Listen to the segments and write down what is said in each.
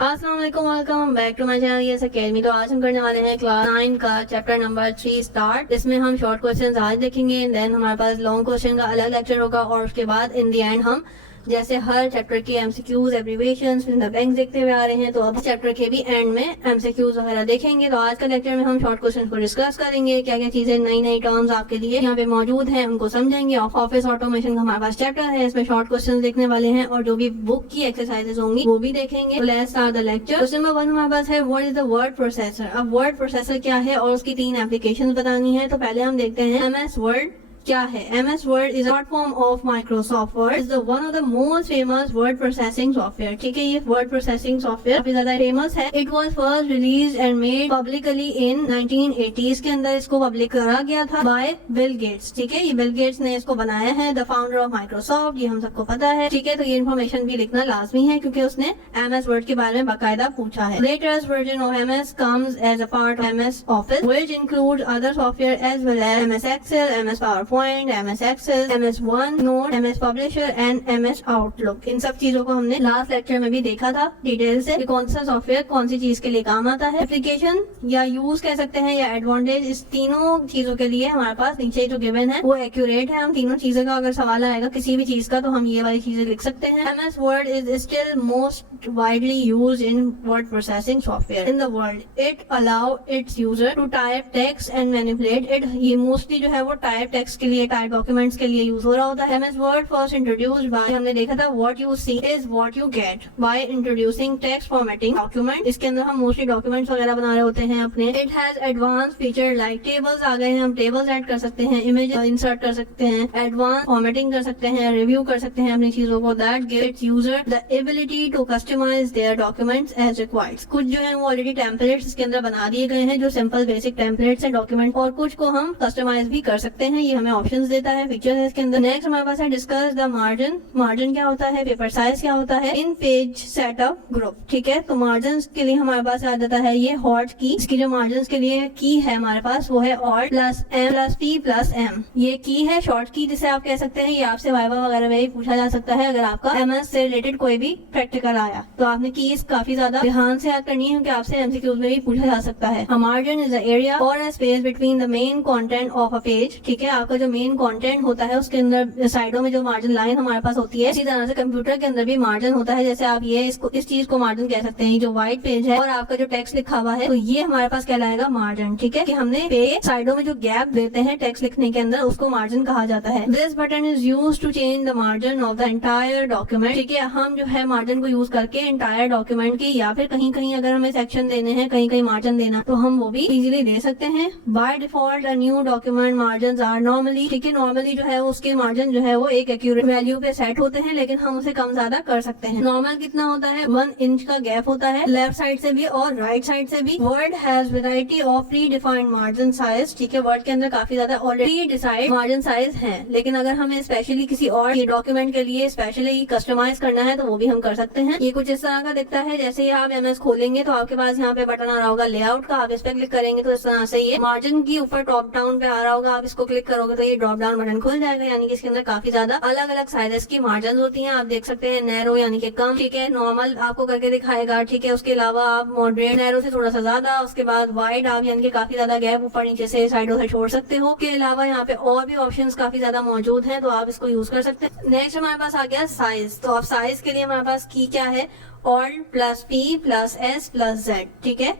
अस्सलाम वालेकुम, welcome back to my channel Yes Academy. तो आज हम करने वाले हैं क्लास 9 का चैप्टर नंबर 3 स्टार्ट। इसमें हम शॉर्ट क्वेश्चंस आज देखेंगे, देन हमारे पास लॉन्ग क्वेश्चन का अलग लेक्चर होगा और उसके बाद इन द एंड हम जैसे हर चैप्टर के एमसीक्यूज, एब्रीविएशंस, फिर द बैंक्स देखते हुए आ रहे हैं, तो अब चैप्टर के भी एंड में एमसीक्यूज वगैरह देखेंगे। तो आज का लेक्चर में हम शॉर्ट क्वेश्चन को डिस्कस करेंगे, क्या क्या चीजें नई नई टर्म्स आपके लिए यहाँ पे मौजूद हैं उनको समझेंगे। ऑफिस ऑटोमेशन का हमारे पास चैप्टर है, इसमें शॉर्ट क्वेश्चन देखने वाले हैं और जो भी बुक की एक्सरसाइजेस होंगी वो भी देखेंगे। तो let's start the lecture. Question number 1 हमारे पास है, what is the word processor. अब वर्ड प्रोसेसर क्या है और उसकी 3 एप्लीकेशन बतानी है। तो पहले हम देखते हैं MS वर्ड क्या है। MS Word is a platform of Microsoft Word, is the one of the most famous word processing software। ठीक है, ये word processing software काफी ज्यादा फेमस है। It was first released and made publicly in 1980s के अंदर इसको public करा गया था by Bill Gates। ठीक है, ये Bill Gates ने इसको बनाया है, the founder of Microsoft, ये हम सबको पता है। ठीक है, तो ये इन्फॉर्मेशन भी लिखना लाजमी है क्योंकि उसने MS Word के बारे में बाकायदा पूछा है। Latest version of MS comes as a part of MS Office, which includes other software as well as MS Excel, MS PowerPoint, MS Access, MS OneNote, MS Publisher and MS Outlook। इन सब चीजों को हमने last lecture में भी देखा था detail से कि कौन सा सॉफ्टवेयर कौन सी चीज के लिए काम आता है। एप्लीकेशन या यूज कह सकते हैं या एडवांटेज, इस तीनों चीजों के लिए हमारे पास नीचे जो गिवन है वो एक्यूरेट है। हम तीनों चीजों का अगर सवाल आएगा किसी भी चीज का तो हम ये वाली चीजें लिख सकते हैं। MS Word is still most widely used in word processing software in the world. It allow its user to type text and manipulate it। ये मोस्टली जो है वो टाइप टेक्स्ट के लिए, टाइप डॉक्यूमेंट्स के लिए यूज हो रहा होता है। MS Word first introduced by, हमने देखा था what you see is what you get by introducing text formatting document। इसके अंदर हम मोस्टली डॉक्यूमेंट्स वगैरह बना रहे होते हैं अपने। It has advanced feature like tables आ गए हैं, हम टेबल्स ऐड कर सकते हैं, इमेज इंसर्ट कर सकते हैं, एडवांस फॉर्मेटिंग कर सकते हैं, रिव्यू कर सकते हैं अपनी चीजों को। That gives user the ability to customize their documents as required। कुछ जो है वो ऑलरेडी टेम्पलेट्स इसके अंदर बना दिए गए हैं जो सिंपल बेसिक टेम्पलेट्स है डॉक्यूमेंट, और कुछ को हम कस्टमाइज भी कर सकते हैं। ये हमें ऑप्शंस देता है, फीचर्स है इसके अंदर। नेक्स्ट हमारे पास है डिस्कस द मार्जिन। मार्जिन क्या होता है, पेपर साइज क्या होता है इन पेज सेटअप ग्रुप। ठीक है, तो मार्जिन के लिए हमारे पास आ जाता है ये हॉट की। इसकी जो मार्जिन के लिए की है हमारे पास वो है alt plus M plus P plus M. ये की है शॉर्ट की जिसे आप कह सकते हैं। ये आपसे वाइवा वगैरह में भी पूछा जा सकता है अगर आपका MS से रिलेटेड कोई भी प्रैक्टिकल आया तो आपने कीज काफी ज्यादा ध्यान से याद करनी है कि आपसे MCQs में भी पूछा जा सकता है। मार्जिन इज द एरिया और a space between the main content of a page. ठीक है, आपका जो मेन कंटेंट होता है उसके अंदर साइडों में जो मार्जिन लाइन हमारे पास होती है, इसी तरह से कंप्यूटर के अंदर भी मार्जिन होता है। जैसे आप ये इसको इस चीज को मार्जिन कह सकते हैं। जो व्हाइट पेज है और आपका जो टेक्स्ट लिखा हुआ है तो ये हमारे पास कहलाएगा मार्जिन। ठीक है, कि हमने साइडों में जो गैप देते हैं टेक्स्ट लिखने के अंदर उसको मार्जिन कहा जाता है। This button is use to change the margin of the entire document. ठीक है, हम जो है मार्जिन को यूज करके एंटायर डॉक्यूमेंट की या फिर कहीं कहीं अगर हमें सेक्शन देने हैं, कहीं कहीं मार्जिन देना तो हम वो भी इजीली दे सकते हैं। By default a new document margin are normally, ठीक है, नॉर्मली जो है उसके मार्जिन जो है वो एक एक्यूरेट वैल्यू पे सेट होते हैं, लेकिन हम उसे कम ज्यादा कर सकते हैं। नॉर्मल कितना होता है, 1 इंच का गैप होता है लेफ्ट साइड से भी और राइट साइड से भी। Word has variety of pre defined margin size. ठीक है, वर्ड के अंदर काफी ज्यादा ऑलरेडी डिसाइड मार्जिन साइज है, लेकिन अगर हमें स्पेशली किसी और ये डॉक्यूमेंट के लिए स्पेशली कस्टमाइज करना है तो वो भी हम कर सकते हैं। ये कुछ इस तरह का दिखता है। जैसे ही आप MS खोलेंगे तो आपके पास यहाँ पे बटन आ रहा होगा लेआउट का, आप इस पे क्लिक करेंगे तो इस तरह से ये मार्जिन की ऊपर टॉप डाउन पे आ रहा होगा। आप इसको क्लिक करोगे तो ये ड्रॉप डाउन बटन खुल जाएगा, यानी कि इसके अंदर काफी ज्यादा अलग अलग साइजेस की मार्जिन होती हैं। आप देख सकते हैं नैरो यानी कि कम, ठीक है, नॉर्मल आपको करके दिखाएगा। ठीक है, उसके अलावा आप मॉडरेट, नैरो से थोड़ा सा ज्यादा, उसके बाद वाइड आप यानी कि काफी ज्यादा गैप ऊपर नीचे से साइडों से छोड़ सकते हो। के अलावा यहाँ पे और भी ऑप्शंस काफी ज्यादा मौजूद हैं तो आप इसको यूज कर सकते हैं। नेक्स्ट हमारे पास आ गया साइज। तो अब साइज के लिए हमारे पास की क्या है, alt plus P plus S plus Z। ठीक है,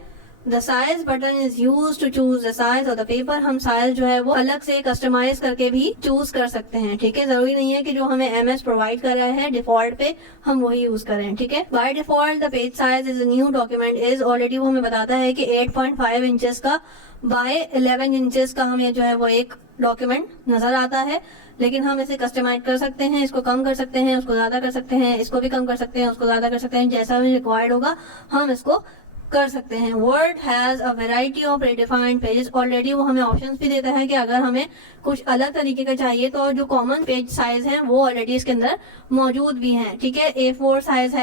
the size button is use to choose the size of the paper. हम साइज जो है वो अलग से कस्टमाइज करके भी चूज कर सकते हैं। ठीक है, जरूरी नहीं है कि जो हमें MS प्रोवाइड कर रहा है डिफॉल्ट पे हम वही यूज करें। ठीक है, by default the page size is new document is, already वो हमें बताता है कि 8.5 इंचेस का बाय 11 इंचेस का हमें जो है वो एक डॉक्यूमेंट नजर आता है, लेकिन हम इसे कस्टमाइज कर सकते हैं। इसको कम कर सकते हैं, उसको ज्यादा कर सकते हैं, इसको भी कम कर सकते हैं, उसको ज्यादा कर सकते हैं। जैसा भी रिक्वायर्ड होगा हम इसको कर सकते हैं। Word has a variety of predefined pages. Already वो हमें ऑप्शंस भी देता है कि अगर हमें कुछ अलग तरीके का चाहिए तो जो कॉमन पेज साइज हैं वो ऑलरेडी इसके अंदर मौजूद भी हैं। ठीक है, A4 साइज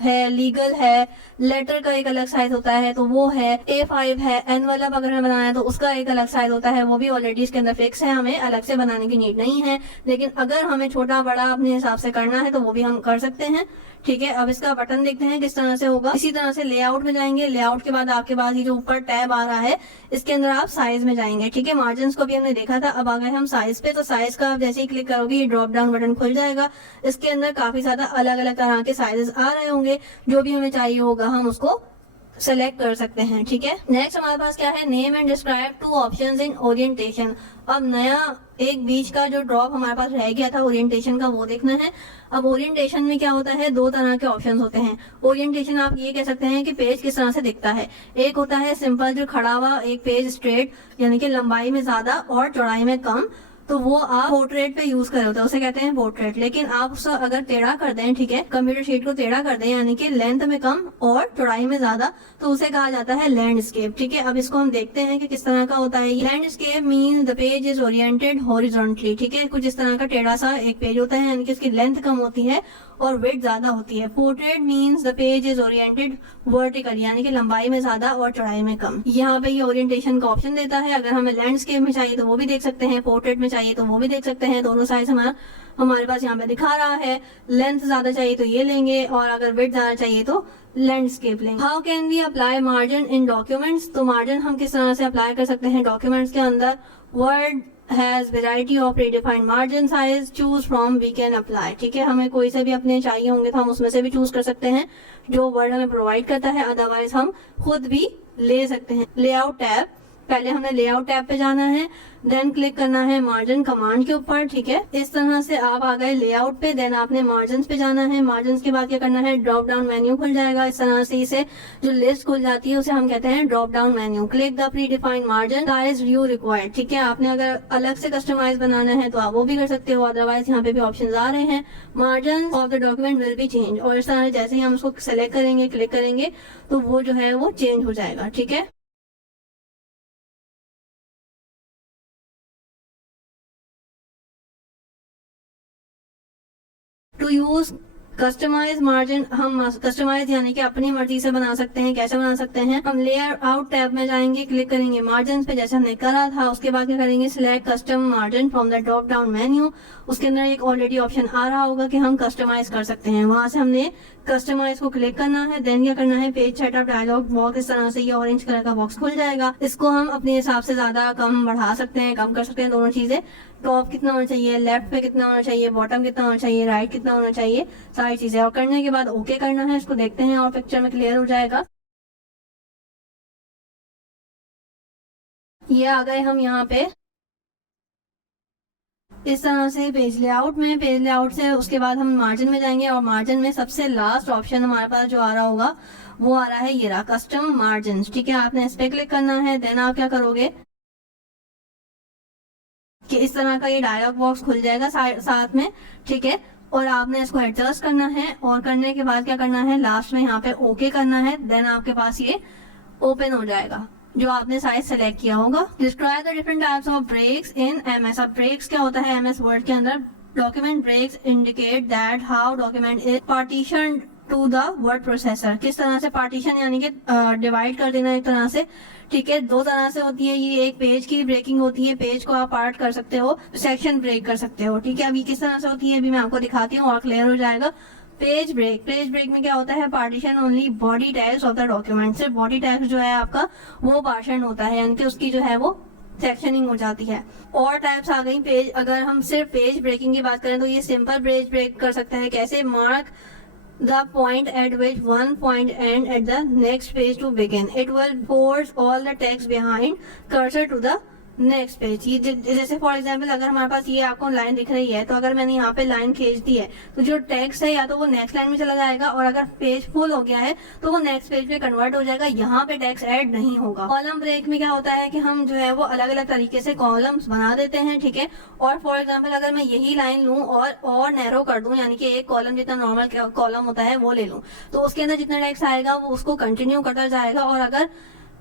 है, लीगल है, लेटर का एक अलग साइज होता है तो वो है, A5 है, एनवेलप अगर हमें बनाना है तो उसका एक अलग साइज होता है, वो भी ऑलरेडी इसके अंदर फिक्स है, हमें अलग से बनाने की नीड नहीं है। लेकिन अगर हमें छोटा बड़ा अपने हिसाब से करना है तो वो भी हम कर सकते हैं। ठीक है, अब इसका बटन देखते हैं किस तरह से होगा। इसी तरह से लेआउट में जाएंगे, लेआउट के बाद आपके पास ये जो ऊपर टैब आ रहा है इसके अंदर आप साइज में जाएंगे। ठीक है, मार्जिन को भी हमने देखा था, अब आ गए हम साइज पे। तो साइज का आप जैसे ही क्लिक करोगे ये ड्रॉप डाउन बटन खुल जाएगा। इसके अंदर काफी ज्यादा अलग अलग तरह के साइजेस आ रहे होंगे, जो भी हमें चाहिए होगा हम उसको सेलेक्ट कर सकते हैं। ठीक है, नेक्स्ट हमारे पास क्या है, name and describe two options in orientation. अब नया एक बीच का जो ड्रॉप हमारे पास रह गया था ओरिएंटेशन का, वो देखना है। अब ओरिएंटेशन में क्या होता है, दो तरह के ऑप्शंस होते हैं। ओरिएंटेशन आप ये कह सकते हैं कि पेज किस तरह से दिखता है। एक होता है सिंपल जो खड़ा हुआ एक पेज स्ट्रेट, यानी कि लंबाई में ज्यादा और चौड़ाई में कम, तो वो आप पोर्ट्रेट पे यूज कर होते हैं, उसे कहते हैं पोर्ट्रेट। लेकिन आप उसे अगर टेढ़ा कर दें, ठीक है, कंप्यूटर शीट को टेढ़ा कर दें यानी कि लेंथ में कम और चौड़ाई में ज्यादा, तो उसे कहा जाता है लैंडस्केप। ठीक है, अब इसको हम देखते हैं कि किस तरह का होता है। Landscape mean the page is oriented horizontally. ठीक है, कुछ इस तरह का टेढ़ा सा एक पेज होता है, यानी कि इसकी लेंथ कम होती है और वेट ज्यादा होती है। Portrait means the page is oriented vertical, यानी कि लंबाई में ज्यादा और चौड़ाई में कम। यहाँ पे ये ओरिएंटेशन का ऑप्शन देता है। अगर हमें लैंडस्केप में चाहिए तो वो भी देख सकते हैं, पोर्ट्रेट में चाहिए तो वो भी देख सकते हैं। दोनों साइज हमारे पास यहाँ पे दिखा रहा है। लेंथ ज्यादा चाहिए तो ये लेंगे और अगर वेट ज्यादा चाहिए तो लैंडस्केप लेंगे। How can we apply margin in documents. तो मार्जिन हम किस तरह से अप्लाई कर सकते हैं डॉक्यूमेंट्स के अंदर। Word has variety of predefined margin size, choose from we can apply। ठीक है, हमें कोई से भी अपने चाहिए होंगे तो हम उसमें से भी चूज कर सकते हैं जो वर्ड हमें प्रोवाइड करता है, अदरवाइज हम खुद भी ले सकते हैं। लेआउट टैब, पहले हमें लेआउट टैब पे जाना है, देन क्लिक करना है मार्जिन कमांड के ऊपर। ठीक है, इस तरह से आप आ गए लेआउट पे, देन आपने मार्जिन पे जाना है। मार्जिन के बाद क्या करना है, ड्रॉप डाउन मेन्यू खुल जाएगा। इस तरह से इसे जो लिस्ट खुल जाती है उसे हम कहते हैं drop down menu. Click the pre defined margin size view required. ठीक है, आपने अगर अलग से कस्टमाइज बनाना है तो आप वो भी कर सकते हो, अदरवाइज यहाँ पे भी ऑप्शन आ रहे हैं। Margin of the document will be change, और इस तरह जैसे ही हम उसको सेलेक्ट करेंगे, क्लिक करेंगे तो वो जो है वो चेंज हो जाएगा। ठीक है, टू यूज कस्टमाइज मार्जिन, हम कस्टमाइज यानी कि अपनी मर्जी से बना सकते हैं। कैसे बना सकते हैं, हम लेयर आउट टैब में जाएंगे, क्लिक करेंगे मार्जिन पे जैसे हमने करा था। उसके बाद क्या करेंगे, select custom margin from the drop down menu. उसके अंदर एक ऑलरेडी ऑप्शन आ रहा होगा कि हम कस्टमाइज कर सकते हैं, वहां से हमने कस्टमाइज को क्लिक करना है। देन क्या करना है, पेज सेटअप डायलॉग बॉक्स, इस तरह से ये ऑरेंज कलर का बॉक्स खुल जाएगा। इसको हम अपने हिसाब से ज्यादा कम बढ़ा सकते हैं, कम कर सकते हैं, दोनों चीजें। टॉप कितना होना चाहिए, लेफ्ट पे कितना होना चाहिए, बॉटम कितना होना चाहिए, राइट कितना होना चाहिए, सारी चीजें। और करने के बाद ओके करना है। इसको देखते हैं और पिक्चर में क्लियर हो जाएगा। ये आ गए हम यहाँ पे इस तरह से पेज लेआउट में। पेज लेआउट से उसके बाद हम मार्जिन में जाएंगे और मार्जिन में सबसे लास्ट ऑप्शन हमारे पास जो आ रहा होगा वो आ रहा है ये रहा, कस्टम मार्जिन। ठीक है, आपने इस पे क्लिक करना है। देन आप क्या करोगे कि इस तरह का ये डायलॉग बॉक्स खुल जाएगा साथ में। ठीक है, और आपने इसको एडजस्ट करना है और करने के बाद क्या करना है, लास्ट में यहाँ पे ओके करना है। देन आपके पास ये ओपन हो जाएगा जो आपने साइज सेलेक्ट किया होगा। Describe the different types of breaks in MS. अब ब्रेक्स क्या होता है एमएस वर्ड के अंदर, document breaks indicate that how document is partition to the word processor. किस तरह से पार्टीशन यानी कि डिवाइड कर देना एक तरह से। ठीक है, दो तरह से होती है ये, एक पेज की ब्रेकिंग होती है, पेज को आप पार्ट कर सकते हो, सेक्शन ब्रेक कर सकते हो। ठीक है, अभी किस तरह से होती है अभी मैं आपको दिखाती हूँ और क्लियर हो जाएगा। पेज ब्रेक, पेज ब्रेक में क्या होता है, partition only body tags of the document. सिर्फ बॉडी टैग्स जो है आपका वो पार्टीशन होता है, यानी कि उसकी जो है वो सेक्शनिंग हो जाती है। और टाइप्स आ गई पेज, अगर हम सिर्फ पेज ब्रेकिंग की बात करें तो ये सिंपल पेज ब्रेक कर सकते हैं। कैसे, mark the point at which one point end at the next page to begin. It will force all the text behind cursor to the next page. ये जैसे फॉर एग्जाम्पल अगर हमारे पास ये आपको लाइन दिख रही है तो अगर मैंने यहाँ पे लाइन खींच दी है तो जो टेक्स्ट है या तो वो नेक्स्ट लाइन में चला जाएगा, और अगर पेज फुल हो गया है तो वो नेक्स्ट पेज पे कन्वर्ट हो जाएगा, यहाँ पे टेक्स्ट ऐड नहीं होगा। कॉलम ब्रेक में क्या होता है कि हम जो है वो अलग अलग तरीके से कॉलम्स बना देते हैं। ठीक है, और फॉर एग्जाम्पल अगर मैं यही लाइन लूँ और नैरो कर दूं, यानी कि एक कॉलम जितना नॉर्मल कॉलम होता है वो ले लूँ, तो उसके अंदर जितना टेक्स्ट आएगा वो उसको कंटिन्यू करता जाएगा, और अगर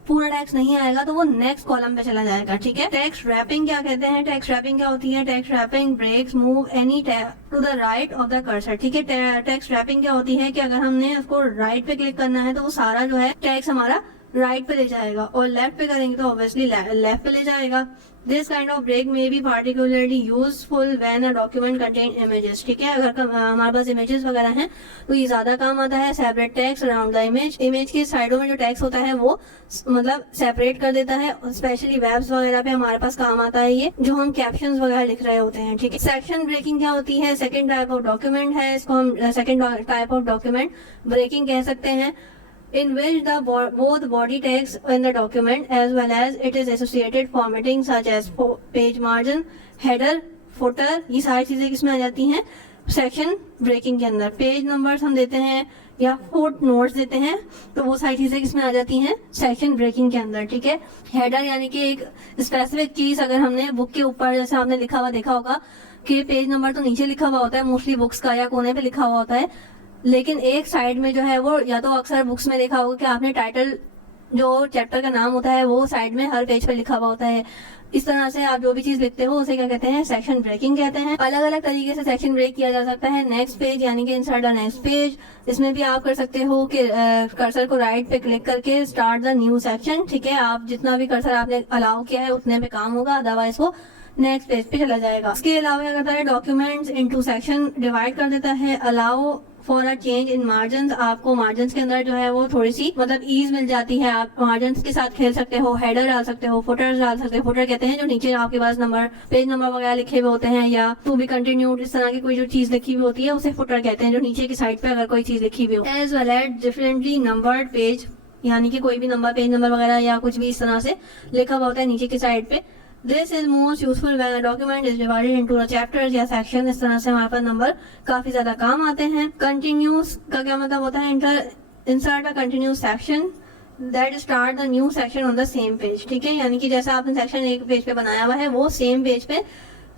पूरा टेक्स्ट नहीं आएगा तो वो नेक्स्ट कॉलम पे चला जाएगा। ठीक है, टेक्स्ट रैपिंग क्या कहते हैं, टेक्स्ट रैपिंग क्या होती है, text wrapping breaks move any to the right of the cursor. ठीक है, टेक्स्ट रैपिंग क्या होती है कि अगर हमने उसको राइट पे क्लिक करना है तो वो सारा जो है टेक्स्ट हमारा राइट पे ले जाएगा, और लेफ्ट पे करेंगे तो ऑब्वियसली लेफ्ट पे ले जाएगा। This kind of break may be particularly useful when a document contain images, ठीक है। अगर हमारे पास इमेजेस वगैरह हैं तो ये ज्यादा काम आता है। Separate text around the image, image की साइडों में जो टेक्स्ट होता है वो मतलब सेपरेट कर देता है। स्पेशली वेब्स वगैरह पे हमारे पास काम आता है ये, जो हम कैप्शंस वगैरह लिख रहे होते हैं, ठीक है। सेक्शन ब्रेकिंग क्या होती है? सेकंड टाइप ऑफ डॉक्यूमेंट है, इसको हम second type of document breaking कह सकते हैं, in which the both body text in the document as well as it is associated formatting such as page margin, header, footer, ये सारी चीजें किसमें आ जाती हैं? सेक्शन ब्रेकिंग के अंदर। पेज नंबर्स हम देते हैं या फुट नोट्स देते हैं तो वो सारी चीजें किसमें आ जाती हैं? सेक्शन ब्रेकिंग के अंदर, ठीक है। हेडर यानी कि एक स्पेसिफिक चीज, अगर हमने बुक के ऊपर जैसे आपने लिखा हुआ देखा होगा कि पेज नंबर तो नीचे लिखा हुआ होता है मोस्टली बुक्स का, या कोने पे लिखा हुआ होता है, लेकिन एक साइड में जो है वो, या तो अक्सर बुक्स में देखा होगा कि आपने टाइटल जो चैप्टर का नाम होता है वो साइड में हर पेज पर लिखा हुआ होता है। इस तरह से आप जो भी चीज लिखते हो उसे क्या कहते हैं? सेक्शन ब्रेकिंग कहते हैं। अलग अलग तरीके से सेक्शन ब्रेक किया जा सकता है। नेक्स्ट पेज यानी कि इंसर्ट द नेक्स्ट पेज, इसमें भी आप कर सकते हो कि कर्सर को राइट पे क्लिक करके स्टार्ट द न्यू सेक्शन, ठीक है। आप जितना भी कर्सर आपने अलाउ किया है उतने पे काम होगा, अदरवाइज वो नेक्स्ट पेज पे चला जाएगा। इसके अलावा क्या करता है? डॉक्यूमेंट्स इनटू सेक्शन डिवाइड कर देता है। Allow for a change in margin, आपको मार्जिन के अंदर जो है वो थोड़ी सी मतलब ईज मिल जाती है, आप मार्जिन के साथ खेल सकते हो। हेडर डाल सकते हो, फुटर्स डाल सकते हो। फुटर कहते हैं जो नीचे आपके पास नंबर, पेज नंबर वगैरह लिखे हुए होते हैं, या टू बी कंटिन्यूड इस तरह की कोई जो चीज लिखी हुई होती है उसे फुटर कहते हैं, जो नीचे की साइड पे अगर कोई चीज लिखी हुई हो। As well as differently numbered page, यानी कि कोई भी नंबर, पेज नंबर वगैरह या कुछ भी इस तरह से लिखा हुआ होता है नीचे की साइड पे। This is most useful when a document is divided into the chapters या सेक्शन। इस तरह से हमारे पास नंबर काफी ज्यादा काम आते हैं। कंटिन्यूस का क्या मतलब होता है? Insert a continuous section that start the new section on the same page, ठीक है। यानी कि जैसा आपने सेक्शन एक पेज पे बनाया हुआ है वो सेम पेज पे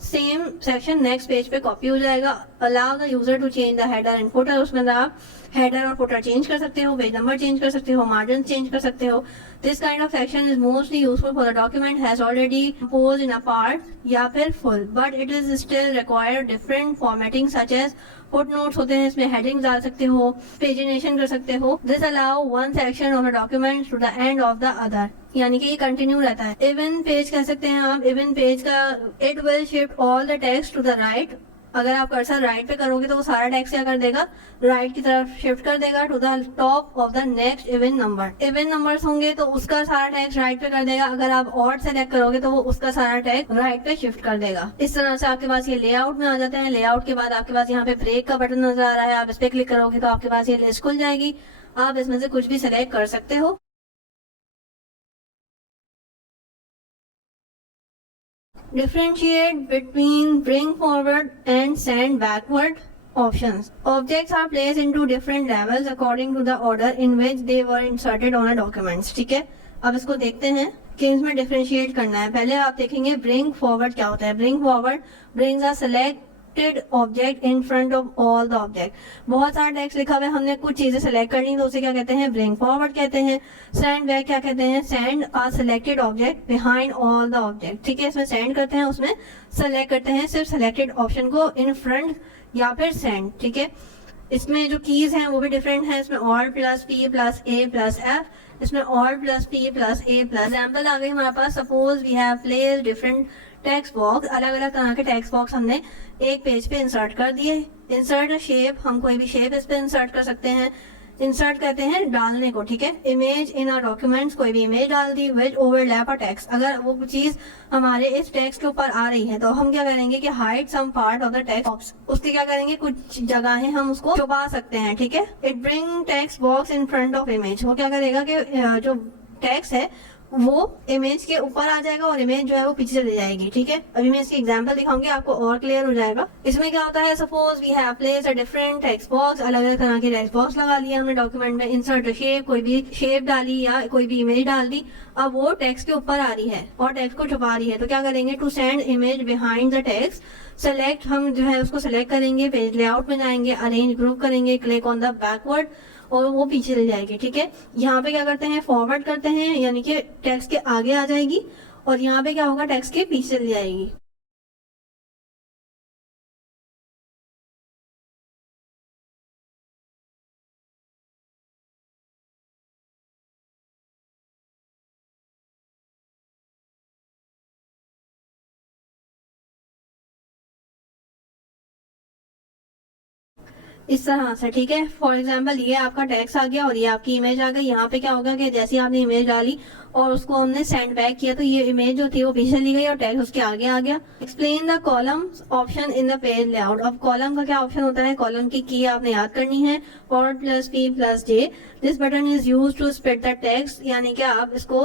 सेम सेक्शन नेक्स्ट पेज पे कॉपी हो जाएगा। Allow the user to change the header and footer, उसमें आप हेडर और फुटर चेंज कर सकते हो, पेज नंबर चेंज कर सकते हो, मार्जिन चेंज कर सकते हो। This kind of section is mostly useful for the document has already compose in a part या फिर full, but it is still required different formatting such as footnotes होते हैं, इसमें हेडिंग्स डाल सकते हो, पेजिनेशन कर सकते हो। This allow one section of a document to the end of the other, यानी कि ये कंटिन्यू रहता है। इवन पेज कह सकते हैं आप। इवन पेज का it will shift all the text to the right, अगर आप कर्सर राइट पे करोगे तो वो सारा टेक्स्ट क्या कर देगा? राइट की तरफ शिफ्ट कर देगा to the top of the next even number. Even numbers होंगे तो उसका सारा टेक्स्ट राइट पे कर देगा, अगर आप ऑड सेलेक्ट करोगे तो वो उसका सारा टेक्स्ट राइट पे शिफ्ट कर देगा। इस तरह से आपके पास ये लेआउट में आ जाते हैं। लेआउट के बाद आपके पास यहाँ पे ब्रेक का बटन नजर आ रहा है, आप इस पे क्लिक करोगे तो आपके पास ये लिस्ट खुल जाएगी, आप इसमें से कुछ भी सेलेक्ट कर सकते हो। Differentiate between bring forward and send backward options. Objects are placed into different levels according to the order in which they were inserted on a document. ठीक है, अब इसको देखते हैं कि इसमें डिफरेंशिएट करना है। पहले आप देखेंगे ब्रिंग फॉरवर्ड क्या होता है। Bring forward brings a selected object in front of all the object. बहुत सारा टेक्स्ट लिखा हुआ है, हमने कुछ चीजें सेलेक्ट करनी तो उसे क्या कहते हैं? ब्रिंग फॉरवर्ड कहते हैं। सेंड बैक क्या कहते हैं? Send a selected object behind all the object, ठीक है। इसमें सेंड करते हैं, उसमें सेलेक्ट करते हैं सिर्फ सेलेक्टेड ऑप्शन को इन फ्रंट या फिर सेंड, ठीक है। इसमें जो कीज हैं वो भी डिफरेंट है। इसमें alt plus P plus A plus F, इसमें alt plus P plus A plus. Example आ गई हमारे पास। Suppose we have place different text box, अलग अलग तरह के टेक्स्ट बॉक्स हमने एक पेज पे इंसर्ट कर दिए। इंसर्ट अ शेप, हम कोई भी शेप इस पे इंसर्ट कर सकते हैं। इंसर्ट कहते हैं डालने को, ठीक है। इमेज इन आर डॉक्यूमेंट्स, कोई भी इमेज डाल दी। विच ओवरलैप अ टेक्स्ट, अगर वो चीज हमारे इस टेक्स्ट के ऊपर आ रही है तो हम क्या करेंगे कि hide some part of the text box, उसकी क्या करेंगे? कुछ जगहें हम उसको छुपा सकते हैं, ठीक है। It bring text box in front of image, वो क्या करेगा कि जो टेक्स्ट है वो इमेज के ऊपर आ जाएगा और इमेज जो है वो पीछे चली जाएगी, ठीक है। अभी मैं इसकी एग्जांपल दिखाऊंगी, आपको और क्लियर हो जाएगा। इसमें क्या होता है? Suppose we have place a different text box, अलग अलग तरह के टेक्स्ट बॉक्स लगा लिया हमने डॉक्यूमेंट में। इंसर्ट शेप, कोई भी शेप डाली या कोई भी इमेज डाल दी। अब वो टेक्स्ट के ऊपर आ रही है और टेक्स्ट को छुपा रही है, तो क्या करेंगे? To send image behind the text, select, हम जो है उसको सेलेक्ट करेंगे, पेज लेआउट में जाएंगे, अरेंज ग्रुप करेंगे, क्लिक ऑन द बैकवर्ड और वो पीछे ले जाएगी, ठीक है। यहाँ पे क्या करते हैं? फॉरवर्ड करते हैं, यानी कि टेक्स्ट के आगे आ जाएगी, और यहाँ पे क्या होगा? टेक्स्ट के पीछे ले जाएगी। इस तरह से, ठीक है। फॉर एग्जाम्पल ये आपका टेक्स्ट आ गया और ये आपकी इमेज आ गई। यहाँ पे क्या होगा कि जैसे आपने इमेज डाली और उसको हमने सेंड बैक किया तो ये इमेज जो थी वो पीछे ली गई और टेक्स्ट उसके आगे आ गया। Explain the columns option in the page layout. अब कॉलम का क्या ऑप्शन होता है, कॉलम की की आपने याद करनी है, और plus P plus J. This button is use to split the text, यानी कि आप इसको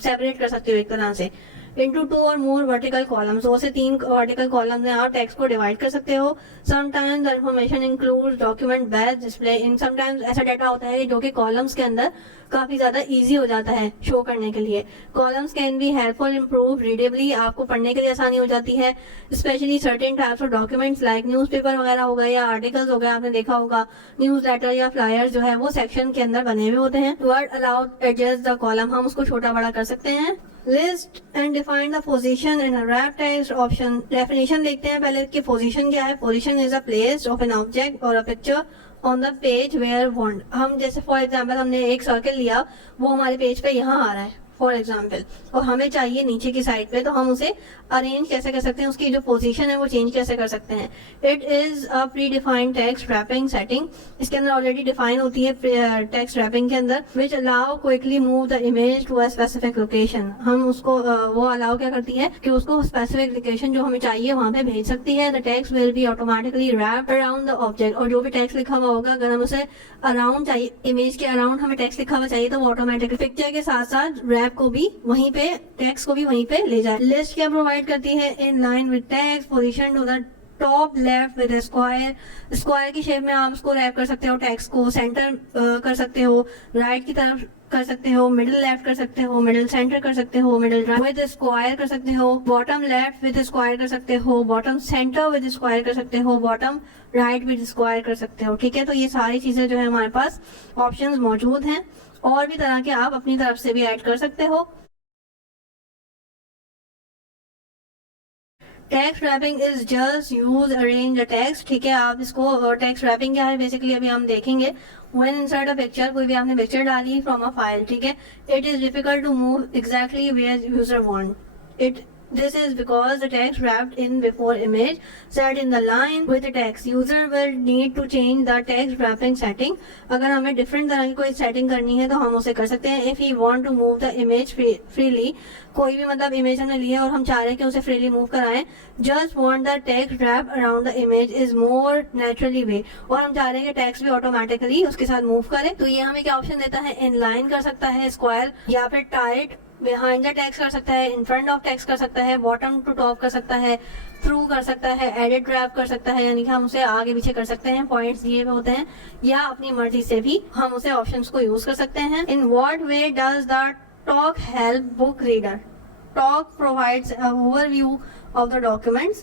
सेपरेट कर सकते हो एक तरह से into 2 or more vertical columns, 2 से 3 वर्टिकल कॉलम में आप टेक्स्ट को डिवाइड कर सकते हो। Sometimes the information includes document batch display in, sometimes ऐसा डाटा होता है जो कि कॉलम्स के अंदर काफी ज्यादा इजी हो जाता है शो करने के लिए। Columns can be helpful improve readably, आपको पढ़ने के लिए आसानी हो जाती है। Specially certain types of documents like newspaper वगैरह हो गए या आर्टिकल्स हो गए, आपने देखा होगा न्यूज लेटर या फ्लायर्स जो है वो सेक्शन के अंदर बने हुए होते हैं। Word allowed adjust the column, हम उसको छोटा बड़ा कर सकते हैं। List and define the position in a wrap text option. Definition देखते हैं पहले कि पोजीशन क्या है। Position is a place of an object और a picture on the page where want. हम जैसे फॉर एग्जांपल हमने एक सर्कल लिया, वो हमारे पेज पे यहाँ आ रहा है फॉर एग्जाम्पल, और हमें चाहिए नीचे की साइड पे, तो हम उसे अरेंज कैसे कर सकते हैं, उसकी जो पोजीशन है वो चेंज कैसे कर सकते हैं। It is a pre defined text wrapping setting, इसके अंदर ऑलरेडी डिफाइन होती है टेक्स्ट रैपिंग के अंदर, which allow quickly move the image to a specific location. हम उसको वो अलाउ क्या करती है कि उसको स्पेसिफिक लोकेशन जो हमें चाहिए वहां पे भेज सकती है। The text will be automatically wrapped around the object, और जो भी टेक्स्ट लिखा हुआ होगा अगर हम उसे अराउंड चाहिए, इमेज के अराउंड हमें टेक्स्ट लिखा हुआ चाहिए, तो वो ऑटोमेटिकली पिक्चर के साथ साथ रैप को भी वहीं पे, टेक्स्ट को भी वहीं पे ले जाए। लिस्ट क्या प्रोवाइड करती है, in line with text position to the top left with square. Square की शेप में आप उसको रैप कर सकते हो, टेक्स्ट को सेंटर कर सकते हो, राइट की तरफ कर सकते हो, मिडिल लेफ्ट कर सकते हो, मिडिल सेंटर कर सकते हो, मिडिल राइट विद स्क्वायर कर सकते हो, बॉटम लेफ्ट विद स्क्वायर कर सकते हो, बॉटम सेंटर विद स्क्वायर कर सकते हो, बॉटम राइट विद स्क्वायर कर सकते हो। ठीक है, तो ये सारी चीजें जो है हमारे पास ऑप्शंस मौजूद हैं, और भी तरह के आप अपनी तरफ से भी ऐड कर सकते हो। Text wrapping is just use arrange the text. ठीक है, आप इसको टेक्स्ट रैपिंग क्या है बेसिकली अभी हम देखेंगे। When insert a picture, कोई भी आपने पिक्चर डाली फ्रॉम अ फाइल, ठीक है, it is difficult to move exactly where user want it. This is because the text wrapped in before image set in the line with the text. User will need to change the text wrapping setting. अगर हमें different तरह की कोई setting करनी है तो हम उसे कर सकते हैं। If we want to move the image freely, कोई भी मतलब इमेज हमने लिया है और हम चाह रहे हैं कि उसे फ्रीली मूव कराएं, just want the text wrapped around the image is more naturally way, और हम चाह रहे हैं कि टेक्स्ट भी ऑटोमेटिकली उसके साथ मूव करे, तो ये हमें क्या ऑप्शन देता है, इन लाइन कर सकता है, स्क्वायर, या फिर टाइट बिहाइंड द टेक्स्ट कर सकता है, इन फ्रंट ऑफ टेक्स्ट कर सकता है, बॉटम टू टॉप कर सकता है, थ्रू कर सकता है, एडिट रैप कर सकता है, यानी कि हम उसे आगे पीछे कर सकते हैं, पॉइंट्स दिए हुए होते हैं, या अपनी मर्जी से भी हम उसे ऑप्शंस को यूज कर सकते हैं। In what way does the talk help book reader? Talk provides an overview of the documents,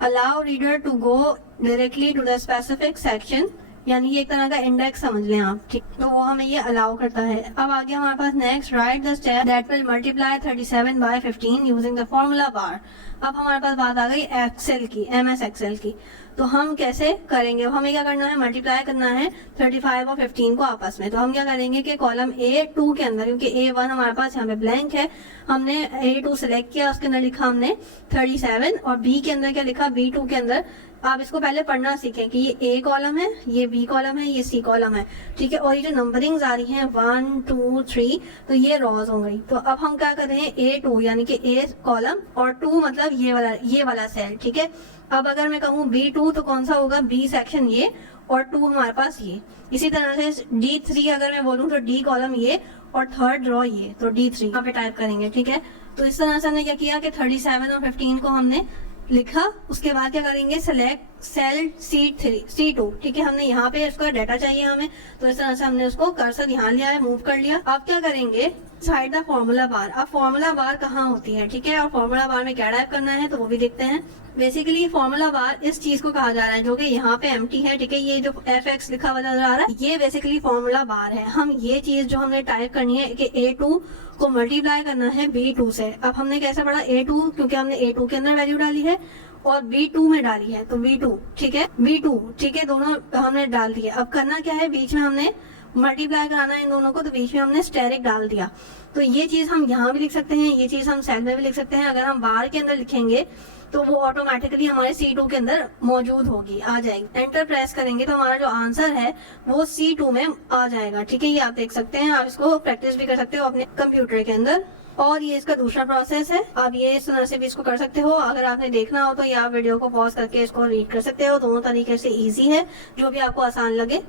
allow reader to go directly to the specific section, यानी ये एक तरह का इंडेक्स समझ लें आप, ठीक, तो वो हमें ये अलाउ करता है। अब आगे हमारे पास next, right the step that will multiply 37 by 15 using the formula bar. अब हमारे पास बात आ गई एक्सेल की, MS एक्सेल की, तो हम कैसे करेंगे, हमें क्या करना है, मल्टीप्लाई करना है 35 और 15 को आपस में। तो हम क्या करेंगे कि कॉलम A2 के अंदर, क्योंकि A1 हमारे पास यहाँ पे ब्लैंक है, हमने A2 सिलेक्ट किया, उसके अंदर लिखा हमने 37, और B के अंदर क्या लिखा, B2 के अंदर, आप इसको पहले पढ़ना सीखें कि ये A कॉलम है, ये B कॉलम है, ये C कॉलम है, ठीक है, और ये जो नंबरिंग्स आ रही हैं 1 2 3, तो ये रॉज हो गई। तो अब हम क्या कर रहे हैं, A2 यानी कि A कॉलम, और 2 मतलब ये वाला सेल, ठीक है। अब अगर मैं कहूँ B2 तो कौन सा होगा, B सेक्शन ये, और 2 हमारे पास ये। इसी तरह से D3 अगर मैं बोलूँ तो D कॉलम ये, और थर्ड रो ये, तो D3 यहाँ पे टाइप करेंगे, ठीक है। तो इस तरह से हमने क्या किया कि 37 और 15 को हमने लिखा, उसके बाद क्या करेंगे, सेलेक्ट सेल C2, ठीक है, हमने यहाँ पे इसका डाटा चाहिए हमें, तो इस तरह से हमने उसको कर्सर यहाँ लिया है, मूव कर लिया। अब क्या करेंगे, साइड द फॉर्मूला बार। अब फॉर्मूला बार कहाँ होती है, ठीक है, और फॉर्मूला बार में क्या टाइप करना है तो वो भी देखते हैं। बेसिकली फॉर्मूला बार इस चीज को कहा जा रहा है जो कि यहाँ पे एम्प्टी है, ठीक है, ये जो FX लिखा हुआ नजर आ रहा है, ये बेसिकली फॉर्मूला बार है। हम ये चीज जो हमने टाइप करनी है कि A2 को मल्टीप्लाई करना है B2 से। अब हमने कैसे पढ़ा, A2 क्योंकि हमने A2 के अंदर वैल्यू डाली है और B2 में डाली है, तो B2, ठीक है, B2, ठीक है, दोनों हमने डाल दिए। अब करना क्या है, बीच में हमने मल्टीप्लाई कराना है इन दोनों को, तो बीच में हमने स्टेरिक डाल दिया। तो ये चीज हम यहाँ भी लिख सकते हैं, ये चीज हम सेल में भी लिख सकते हैं। अगर हम बार के अंदर लिखेंगे तो वो ऑटोमेटिकली हमारे C2 के अंदर मौजूद होगी, आ जाएगी। एंटर प्रेस करेंगे तो हमारा जो आंसर है वो C2 में आ जाएगा, ठीक है। ये आप देख सकते हैं, आप इसको प्रैक्टिस भी कर सकते हो अपने कंप्यूटर के अंदर। और ये इसका दूसरा प्रोसेस है, आप ये इस तरह से भी इसको कर सकते हो। अगर आपने देखना हो तो ये आप वीडियो को पॉज करके इसको रीड कर सकते हो। दोनों तरीके से इजी है, जो भी आपको आसान लगे।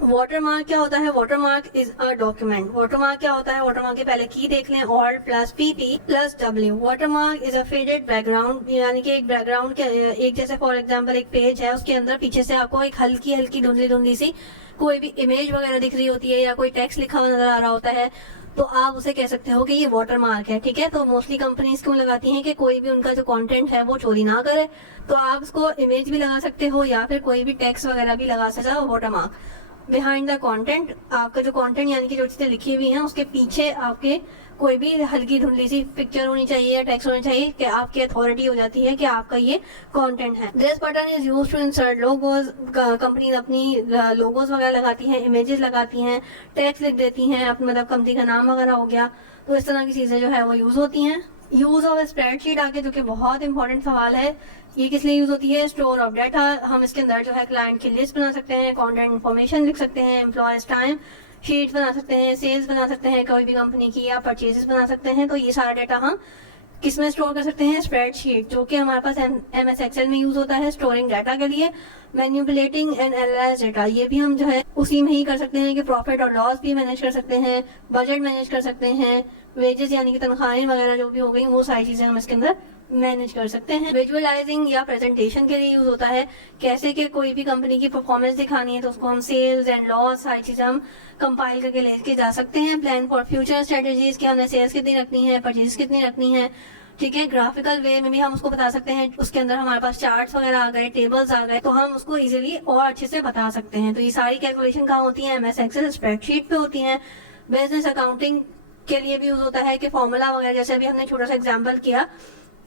वाटरमार्क क्या होता है? Watermark is a document. Watermark क्या होता है? वाटरमार्क के पहले की देख लें, Alt plus PP plus W। Watermark is a faded background, यानी कि एक बैकग्राउंड के एक जैसे फॉर एग्जांपल एक पेज है, उसके अंदर पीछे से आपको एक हल्की हल्की धुंधली धुंधली सी कोई भी इमेज वगैरह दिख रही होती है या कोई टेक्स्ट लिखा हुआ नजर आ रहा होता है, तो आप उसे कह सकते हो कि ये वाटरमार्क है, ठीक है। तो मोस्टली कंपनीज क्यों लगाती हैं कि कोई भी उनका जो कंटेंट है वो चोरी ना करे। तो आप उसको इमेज भी लगा सकते हो या फिर कोई भी टेक्स्ट वगैरह भी लगा सकते हो। वाटरमार्क बिहाइंड द कंटेंट, आपका जो कंटेंट यानी कि जो चीजें लिखी हुई हैं उसके पीछे आपके कोई भी हल्की धुंधली सी पिक्चर होनी चाहिए या टेक्स्ट होनी चाहिए कि आपकी अथॉरिटी हो जाती है कि आपका ये कंटेंट है। This button is used to insert logos. Company अपनी लोगोज वगैरह लगाती हैं, इमेजेस लगाती हैं, टेक्स्ट लिख देती हैं, मतलब कंपनी का नाम वगैरह हो गया। तो इस तरह की चीजें जो है वो यूज होती हैं। यूज ऑफ स्प्रेडशीट आगे, जो कि बहुत इंपॉर्टेंट सवाल है, ये किस लिए यूज होती है? Store of data. हम इसके अंदर जो है क्लाइंट की लिस्ट बना सकते हैं, कॉन्टेंट इन्फॉर्मेशन लिख सकते हैं, एम्प्लॉयज टाइम शीट बना सकते हैं, सेल्स बना सकते हैं कोई भी कंपनी की, या परचेजेस बना सकते हैं। तो ये सारा डाटा हम किस में स्टोर कर सकते हैं? स्प्रेडशीट, जो कि हमारे पास MS Excel में यूज होता है स्टोरिंग डाटा के लिए। मैन्युपुलेटिंग एंड एनालाइज डाटा, ये भी हम जो है उसी में ही कर सकते हैं कि प्रॉफिट और लॉस भी मैनेज कर सकते हैं, बजट मैनेज कर सकते हैं, वेजेस यानी कि तनख्वाहें वगैरह जो भी हो गई, वो सारी चीजें हम इसके अंदर मैनेज कर सकते हैं। विजुअलाइजिंग या प्रेजेंटेशन के लिए यूज होता है, कैसे कि कोई भी कंपनी की परफॉर्मेंस दिखानी है तो उसको हम सेल्स एंड लॉस सारी चीजें हम कंपाइल करके लेके जा सकते हैं। प्लान फॉर फ्यूचर स्ट्रेटेजीज, कि हमने सेल्स कितनी रखनी है, परचेज कितनी रखनी है, ठीक है। ग्राफिकल वे में भी हम उसको बता सकते हैं, उसके अंदर हमारे पास चार्ट्स वगैरह आ गए, टेबल्स आ गए, तो हम उसको इजीली और अच्छे से बता सकते हैं। तो ये सारी कैलकुलेशन कहाँ होती है? MS Excel स्प्रेडशीट पे होती हैं। बिजनेस अकाउंटिंग के लिए भी यूज होता है कि फॉर्मूला वगैरह, जैसे अभी हमने छोटा सा एग्जाम्पल किया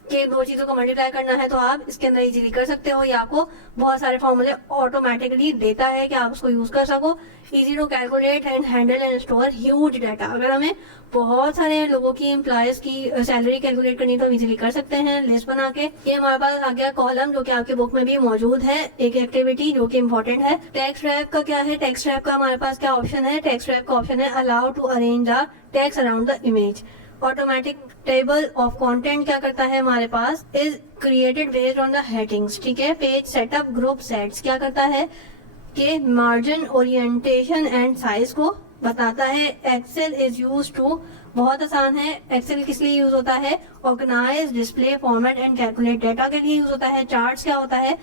कि दो चीजों को मल्टीप्लाई करना है तो आप इसके अंदर इजीली कर सकते हो। ये आपको बहुत सारे फॉर्मूले ऑटोमेटिकली देता है कि आप उसको यूज कर सको। Easy to calculate and handle and store huge data, अगर हमें बहुत सारे लोगों की एम्प्लॉयज की सैलरी कैलकुलेट करनी तो इजीली कर सकते हैं लिस्ट बना के। ये हमारे पास आ गया कॉलम, जो कि आपके बुक में भी मौजूद है, एक एक्टिविटी जो कि इम्पोर्टेंट है। टेक्स्ट रैप का क्या है? टेक्स्ट रैप का हमारे पास क्या ऑप्शन है? टेक्स्ट रैप का ऑप्शन है allow to arrange the text around the image. Automatic table of content क्या करता है हमारे पास? Is created based on the headings, ठीक है। पेज सेटअप ग्रुप सेट्स क्या करता है कि मार्जिन, ओरिएंटेशन एंड साइज को बताता है। एक्सेल इज यूज टू, बहुत आसान है। एक्सेल किस लिए यूज होता है? Organise, display, format and calculate data के लिए यूज होता है। चार्ट्स क्या होता है?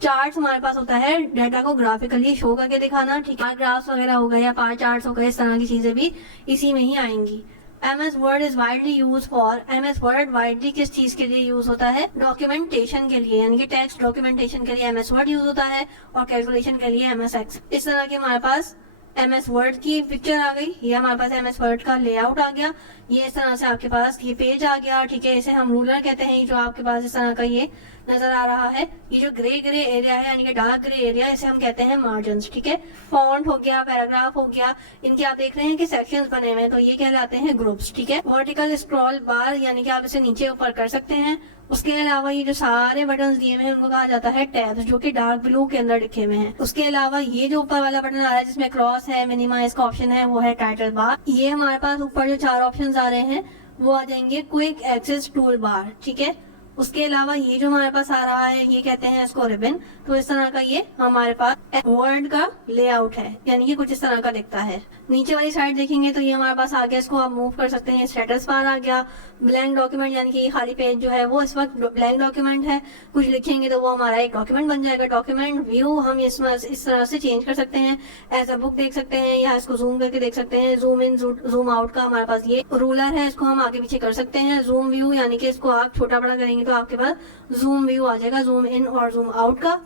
चार्ट्स हमारे पास होता है डाटा को ग्राफिकली शो करके दिखाना, ठीक है। ग्राफ्स वगैरह हो गए या पार चार्ट्स हो गए, इस तरह की चीजें भी इसी में ही आएंगी। MS Word is widely use for, MS Word widely किस चीज के लिए यूज होता है? डॉक्यूमेंटेशन के लिए, यानी कि टेक्स्ट डॉक्यूमेंटेशन के लिए MS Word यूज होता है और कैलकुलेशन के लिए MS Excel। इस तरह के हमारे पास MS Word की पिक्चर आ गई, ये हमारे पास MS Word का लेआउट आ गया। ये इस तरह से आपके पास ये पेज आ गया, ठीक है। इसे हम रूलर कहते हैं, जो आपके पास इस तरह का ये नजर आ रहा है। ये जो ग्रे ग्रे एरिया है यानी कि डार्क ग्रे एरिया, इसे हम कहते हैं मार्जिन्स, ठीक है। फॉन्ट हो गया, पैराग्राफ हो गया, इनके आप देख रहे हैं कि सेक्शंस बने हुए हैं, तो ये कहलाते हैं ग्रुप्स, ठीक है। वर्टिकल स्क्रॉल बार, यानी कि आप इसे नीचे ऊपर कर सकते हैं। उसके अलावा ये जो सारे बटन दिए हुए हैं उनको कहा जाता है टैब्स, जो कि डार्क ब्लू के अंदर लिखे हुए हैं। उसके अलावा ये जो ऊपर वाला बटन आ रहा है जिसमें क्रॉस है, मिनिमाइज का ऑप्शन है, वो है टाइटल बार। ये हमारे पास ऊपर जो 4 ऑप्शन आ रहे हैं वो आ जाएंगे क्विक एक्सेस टूल बार, ठीक है। उसके अलावा ये जो हमारे पास आ रहा है ये कहते हैं इसको रिबन। तो इस तरह का ये हमारे पास वर्ड का लेआउट है, यानी कि कुछ इस तरह का दिखता है। नीचे वाली साइड देखेंगे तो ये हमारे पास आ गया, इसको आप मूव कर सकते हैं। स्टेटस बार आ गया। ब्लैंक डॉक्यूमेंट, यानी कि ये खाली पेज जो है वो इस वक्त ब्लैंक डॉक्यूमेंट है। कुछ लिखेंगे तो वो हमारा एक डॉक्यूमेंट बन जाएगा। डॉक्यूमेंट व्यू हम इसमें इस तरह से चेंज कर सकते हैं, एज अ बुक देख सकते हैं या इसको जूम करके देख सकते हैं। जूम इन जूम आउट का हमारे पास ये रूलर है, इसको हम आगे पीछे कर सकते हैं। जूम व्यू, यानी कि इसको आप छोटा बड़ा करेंगे तो आपके पास जूम व्यू आ जाएगा, जूम इन और जूम आउट का।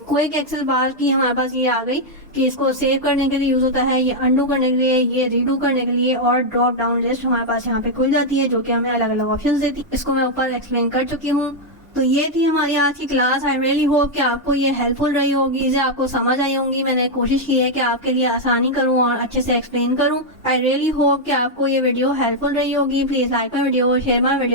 क्विक एक्सेस बार की हमारे पास ये आ गई कि इसको सेव करने के लिए यूज होता है, ये अंडू करने के लिए, ये रीडू करने के लिए, और ड्रॉप डाउन लिस्ट हमारे पास यहाँ पे खुल जाती है जो कि हमें अलग अलग ऑप्शंस देती है। इसको मैं ऊपर एक्सप्लेन कर चुकी हूँ। तो ये थी हमारी आज की क्लास। आई रियली होप कि आपको ये हेल्पफुल रही होगी, चीजें आपको समझ आई होंगी। मैंने कोशिश की है कि आपके लिए आसानी करूं और अच्छे से एक्सप्लेन करूं। आई रियली होप कि आपको ये वीडियो हेल्पफुल रही होगी। Please like my video, share my video.